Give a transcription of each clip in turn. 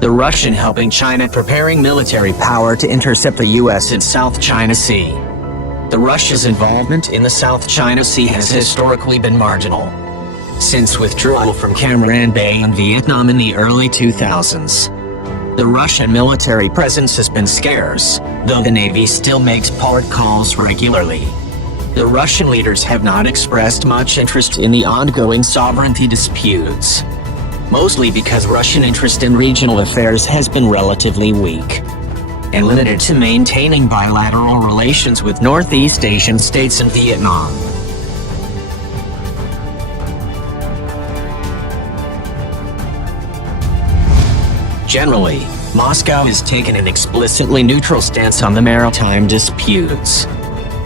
the Russian helping China preparing military power to intercept the US in South China Sea. The Russia's involvement in the South China Sea has historically been marginal. Since withdrawal from Cam Ranh Bay in Vietnam in the early 2000s, the Russian military presence has been scarce, though the Navy still makes port calls regularly. The Russian leaders have not expressed much interest in the ongoing sovereignty disputes, mostly because Russian interest in regional affairs has been relatively weak and limited to maintaining bilateral relations with Northeast Asian states and Vietnam. Generally, Moscow has taken an explicitly neutral stance on the maritime disputes,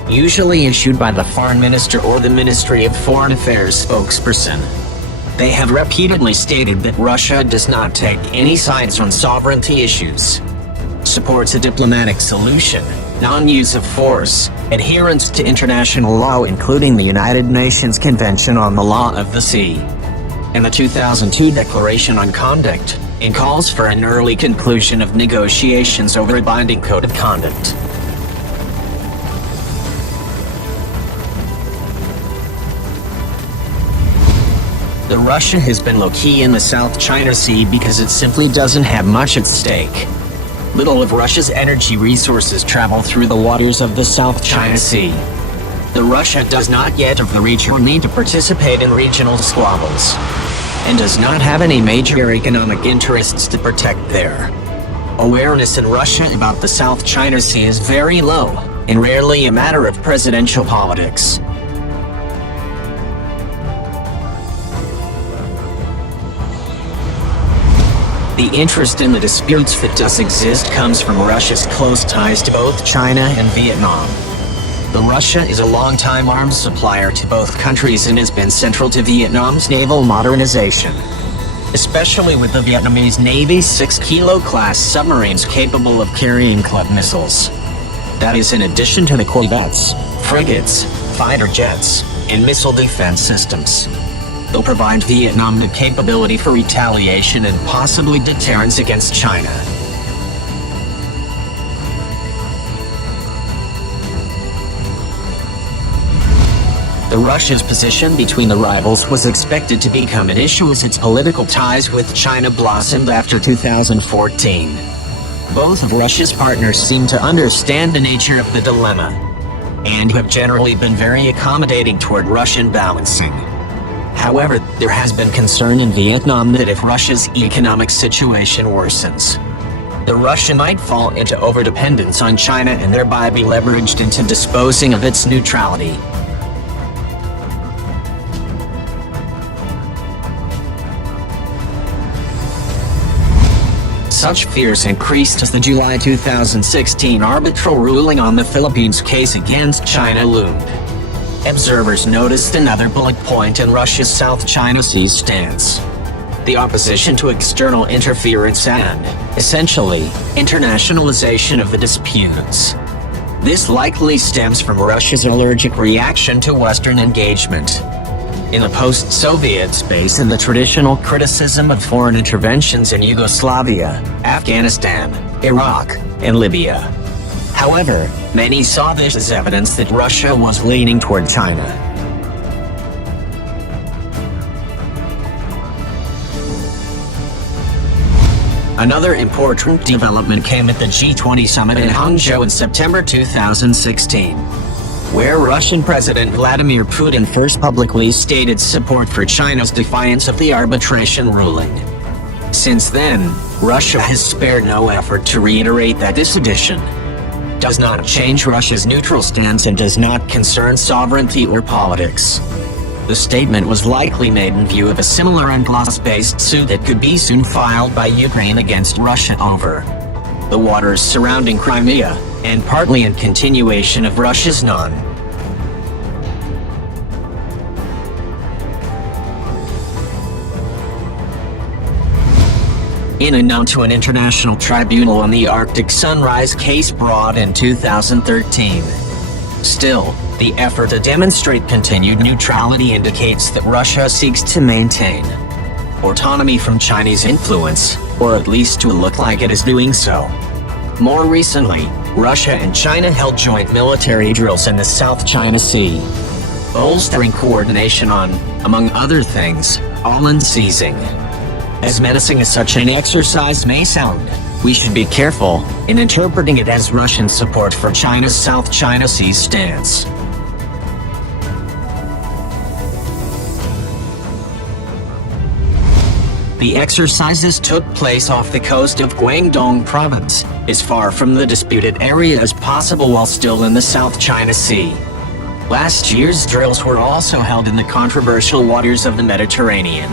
usually issued by the Foreign Minister or the Ministry of Foreign Affairs spokesperson. They have repeatedly stated that Russia does not take any sides on sovereignty issues, supports a diplomatic solution, non-use of force, adherence to international law including the United Nations Convention on the Law of the Sea, and the 2002 Declaration on Conduct, and calls for an early conclusion of negotiations over a binding code of conduct. The Russia has been low-key in the South China Sea because it simply doesn't have much at stake. Little of Russia's energy resources travel through the waters of the South China Sea. The Russia does not yet have the reach or need to participate in regional squabbles, and does not have any major economic interests to protect there. Awareness in Russia about the South China Sea is very low, and rarely a matter of presidential politics. The interest in the disputes that does exist comes from Russia's close ties to both China and Vietnam. Russia is a long-time arms supplier to both countries and has been central to Vietnam's naval modernization, especially with the Vietnamese Navy's 6-kilo class submarines capable of carrying club missiles. That is in addition to the corvettes, frigates, fighter jets, and missile defense systems. They'll provide Vietnam the capability for retaliation and possibly deterrence against China. Russia's position between the rivals was expected to become an issue as its political ties with China blossomed after 2014. Both of Russia's partners seem to understand the nature of the dilemma, and have generally been very accommodating toward Russian balancing. However, there has been concern in Vietnam that if Russia's economic situation worsens, the Russia might fall into overdependence on China and thereby be leveraged into disposing of its neutrality. Such fears increased as the July 2016 arbitral ruling on the Philippines case against China loomed. Observers noticed another bullet point in Russia's South China Sea stance: the opposition to external interference and, essentially, internationalization of the disputes. This likely stems from Russia's allergic reaction to Western engagement in the post-Soviet space and the traditional criticism of foreign interventions in Yugoslavia, Afghanistan, Iraq, and Libya. However, many saw this as evidence that Russia was leaning toward China. Another important development came at the G20 summit in Hangzhou in September 2016. Where Russian President Vladimir Putin first publicly stated support for China's defiance of the arbitration ruling. Since then, Russia has spared no effort to reiterate that this addition does not change Russia's neutral stance and does not concern sovereignty or politics. The statement was likely made in view of a similar UNCLOS-based suit that could be soon filed by Ukraine against Russia over the waters surrounding Crimea, and partly in continuation of Russia's in a known to an international tribunal on the Arctic Sunrise case brought in 2013. Still, the effort to demonstrate continued neutrality indicates that Russia seeks to maintain autonomy from Chinese influence, or at least to look like it is doing so. More recently, Russia and China held joint military drills in the South China Sea, bolstering coordination on, among other things, all-in seizing. As menacing as such an exercise may sound, we should be careful in interpreting it as Russian support for China's South China Sea stance. The exercises took place off the coast of Guangdong province, as far from the disputed area as possible while still in the South China Sea. Last year's drills were also held in the controversial waters of the Mediterranean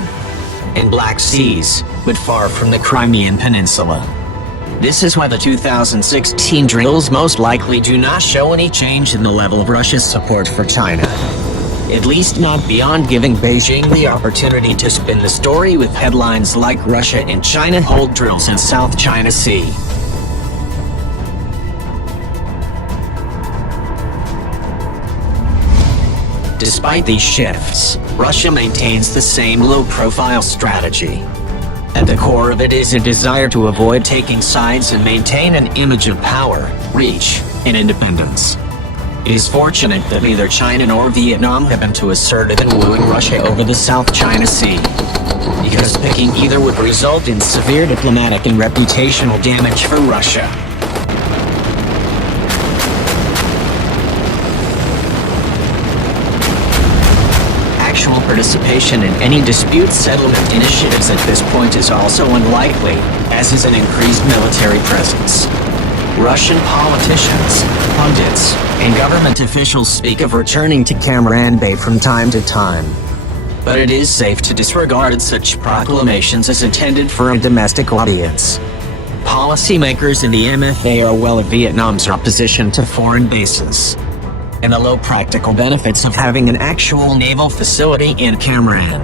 and Black Seas, but far from the Crimean Peninsula. This is why the 2016 drills most likely do not show any change in the level of Russia's support for China. At least not beyond giving Beijing the opportunity to spin the story with headlines like Russia and China hold drills in South China Sea. Despite these shifts, Russia maintains the same low-profile strategy. At the core of it is a desire to avoid taking sides and maintain an image of power, reach, and independence. It is fortunate that neither China nor Vietnam have been too assertive in wooing Russia over the South China Sea, because picking either would result in severe diplomatic and reputational damage for Russia. Actual participation in any dispute settlement initiatives at this point is also unlikely, as is an increased military presence. Russian politicians, pundits, and government officials speak of returning to Cam Ranh Bay from time to time. But it is safe to disregard such proclamations as intended for a domestic audience. Policymakers in the MFA are well of Vietnam's opposition to foreign bases and the low practical benefits of having an actual naval facility in Cam Ranh.